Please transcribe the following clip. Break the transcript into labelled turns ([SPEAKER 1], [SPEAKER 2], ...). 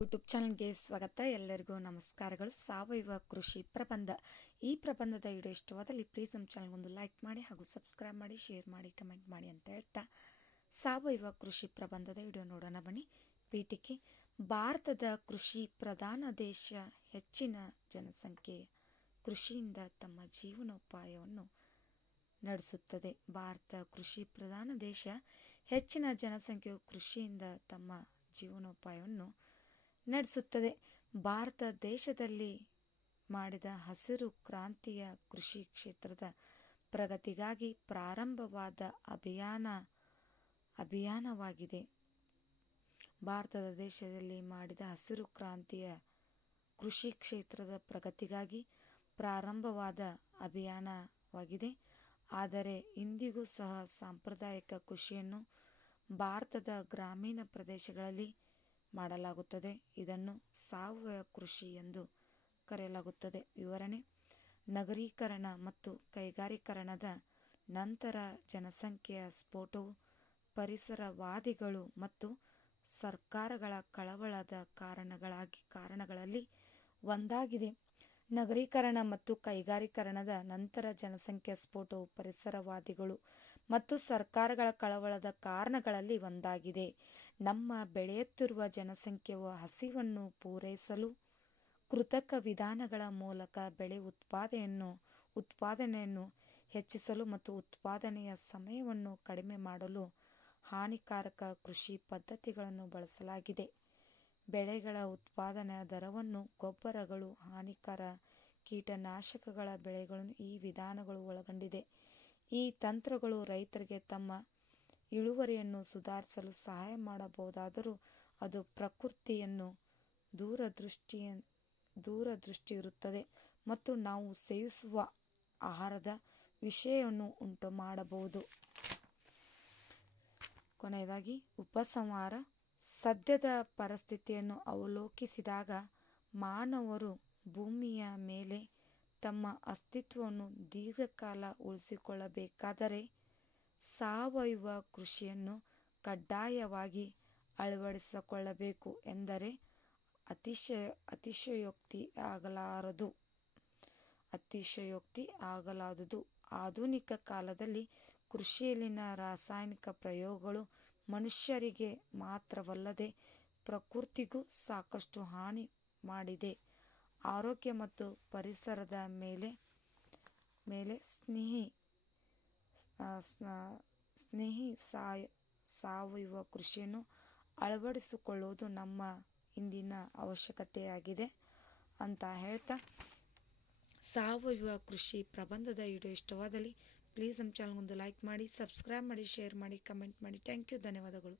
[SPEAKER 1] YouTube ಚಾನಲ್ಗೆ ಸ್ವಾಗತ. ಎಲ್ಲರಿಗೂ ನಮಸ್ಕಾರಗಳು. ಸಾವಯವ ಕೃಷಿ ಪ್ರಬಂಧ. ಈ ಪ್ರಬಂಧದ ವಿಡಿಯೋ ಇಷ್ಟವಾದಲ್ಲಿ ಪ್ಲೀಸ್ ನಮ್ಮ ಚಾನಲ್ಗೊಂದು ಲೈಕ್ ಮಾಡಿ ಹಾಗೂ ಸಬ್ಸ್ಕ್ರೈಬ್ ಮಾಡಿ ಶೇರ್ ಮಾಡಿ ಕಮೆಂಟ್ ಮಾಡಿ ಅಂತ ಹೇಳ್ತಾ ಸಾವಯವ ಕೃಷಿ ಪ್ರಬಂಧದ ವಿಡಿಯೋ ನೋಡೋಣ ಬನ್ನಿ. ಪೀಠಿಕೆ ಭಾರತದ ಕೃಷಿ ಪ್ರಧಾನ ದೇಶ, ಹೆಚ್ಚಿನ ಜನಸಂಖ್ಯೆ, ಕೃಷಿಯಿಂದ ತಮ್ಮ ಜೀವನೋಪಾಯವನ್ನು ನಡೆಸುತ್ತದೆ. ಭಾರತ ಕೃಷಿ ಪ್ರಧಾನ ದೇಶ, ಹೆಚ್ಚಿನ ಜನಸಂಖ್ಯೆಯು ಕೃಷಿಯಿಂದ ತಮ್ಮ ಜೀವನೋಪಾಯವನ್ನು ನಡೆಸುತ್ತದೆ. ಭಾರತ ದೇಶದಲ್ಲಿ ಮಾಡಿದ ಹಸಿರು ಕ್ರಾಂತಿಯ ಕೃಷಿ ಕ್ಷೇತ್ರದ ಪ್ರಗತಿಗಾಗಿ ಪ್ರಾರಂಭವಾದ ಅಭಿಯಾನ, ಅಭಿಯಾನವಾಗಿದೆ. ಭಾರತದ ದೇಶದಲ್ಲಿ ಮಾಡಿದ ಹಸಿರು ಕ್ರಾಂತಿಯ ಕೃಷಿ ಕ್ಷೇತ್ರದ ಪ್ರಗತಿಗಾಗಿ ಪ್ರಾರಂಭವಾದ ಅಭಿಯಾನವಾಗಿದೆ. ಆದರೆ ಇಂದಿಗೂ ಸಹ ಸಾಂಪ್ರದಾಯಿಕ ಕೃಷಿಯನ್ನು ಭಾರತದ ಗ್ರಾಮೀಣ ಪ್ರದೇಶಗಳಲ್ಲಿ ಮಾಡಲಾಗುತ್ತದೆ. ಇದನ್ನು ಸಾವಯವ ಕೃಷಿ ಎಂದು ಕರೆಯಲಾಗುತ್ತದೆ. ವಿವರಣೆ, ನಗರೀಕರಣ ಮತ್ತು ಕೈಗಾರೀಕರಣದ ನಂತರ ಜನಸಂಖ್ಯೆಯ ಸ್ಫೋಟವು ಪರಿಸರವಾದಿಗಳು ಮತ್ತು ಸರ್ಕಾರಗಳ ಕಳವಳದ ಕಾರಣಗಳಾಗಿ, ಕಾರಣಗಳಲ್ಲಿ ಒಂದಾಗಿದೆ. ನಗರೀಕರಣ ಮತ್ತು ಕೈಗಾರೀಕರಣದ ನಂತರ ಜನಸಂಖ್ಯೆಯ ಸ್ಫೋಟವು ಪರಿಸರವಾದಿಗಳು ಮತ್ತು ಸರ್ಕಾರಗಳ ಕಳವಳದ ಕಾರಣಗಳಲ್ಲಿ ಒಂದಾಗಿದೆ. ನಮ್ಮ ಬೆಳೆಯುತ್ತಿರುವ ಜನಸಂಖ್ಯೆಯ ಹಸಿವನ್ನು ಪೂರೈಸಲು ಕೃತಕ ವಿಧಾನಗಳ ಮೂಲಕ ಬೆಳೆ ಉತ್ಪಾದನೆಯನ್ನು ಉತ್ಪಾದನೆಯನ್ನು ಹೆಚ್ಚಿಸಲು ಮತ್ತು ಉತ್ಪಾದನೆಯ ಸಮಯವನ್ನು ಕಡಿಮೆ ಮಾಡಲು ಹಾನಿಕಾರಕ ಕೃಷಿ ಪದ್ಧತಿಗಳನ್ನು ಬಳಸಲಾಗಿದೆ. ಬೆಳೆಗಳ ಉತ್ಪಾದನಾ ದರವನ್ನು, ಗೊಬ್ಬರಗಳು, ಹಾನಿಕರ ಕೀಟನಾಶಕಗಳ ಬೆಳೆಗಳನ್ನು ಈ ವಿಧಾನಗಳು ಒಳಗೊಂಡಿದೆ. ಈ ತಂತ್ರಗಳು ರೈತರಿಗೆ ತಮ್ಮ ಇಳುವರಿಯನ್ನು ಸುಧಾರಿಸಲು ಸಹಾಯ ಮಾಡಬಹುದಾದರೂ ಅದು ಪ್ರಕೃತಿಯನ್ನು ದೂರದೃಷ್ಟಿ ಇರುತ್ತದೆ ಮತ್ತು ನಾವು ಸೇವಿಸುವ ಆಹಾರದ ವಿಷಯವನ್ನು ಉಂಟುಮಾಡಬಹುದು ಕೊನೆಯದಾಗಿ, ಉಪಸಂಹಾರ. ಸದ್ಯದ ಪರಿಸ್ಥಿತಿಯನ್ನು ಅವಲೋಕಿಸಿದಾಗ ಮಾನವರು ಭೂಮಿಯ ಮೇಲೆ ತಮ್ಮ ಅಸ್ತಿತ್ವವನ್ನು ದೀರ್ಘಕಾಲ ಉಳಿಸಿಕೊಳ್ಳಬೇಕಾದರೆ ಸಾವಯವ ಕೃಷಿಯನ್ನು ಕಡ್ಡಾಯವಾಗಿ ಅಳವಡಿಸಿಕೊಳ್ಳಬೇಕು ಎಂದರೆ ಅತಿಶಯ, ಅತಿಶಯೋಕ್ತಿ ಆಗಲಾರದು. ಅತಿಶಯೋಕ್ತಿ ಆಗಲಾದುದು ಆಧುನಿಕ ಕಾಲದಲ್ಲಿ ಕೃಷಿಯಲ್ಲಿನ ರಾಸಾಯನಿಕ ಪ್ರಯೋಗಗಳು ಮನುಷ್ಯರಿಗೆ ಮಾತ್ರವಲ್ಲದೆ ಪ್ರಕೃತಿಗೂ ಸಾಕಷ್ಟು ಹಾನಿ ಮಾಡಿದೆ. ಆರೋಗ್ಯ ಮತ್ತು ಪರಿಸರದ ಮೇಲೆ ಮೇಲೆ ಸ್ನೇಹಿ ಸ್ನೇಹಿ ಸಾವಯವ ಕೃಷಿಯನ್ನು ಅಳವಡಿಸಿಕೊಳ್ಳುವುದು ನಮ್ಮ ಇಂದಿನ ಅವಶ್ಯಕತೆಯಾಗಿದೆ ಅಂತ ಹೇಳ್ತಾ, ಸಾವಯವ ಕೃಷಿ ಪ್ರಬಂಧದ ವಿಡಿಯೋ ಇಷ್ಟವಾದಲ್ಲಿ ಪ್ಲೀಸ್ ನಮ್ಮ ಚಾನಲ್ಗೊಂದು ಲೈಕ್ ಮಾಡಿ ಸಬ್ಸ್ಕ್ರೈಬ್ ಮಾಡಿ ಶೇರ್ ಮಾಡಿ ಕಮೆಂಟ್ ಮಾಡಿ. ಥ್ಯಾಂಕ್ ಯು ಧನ್ಯವಾದಗಳು.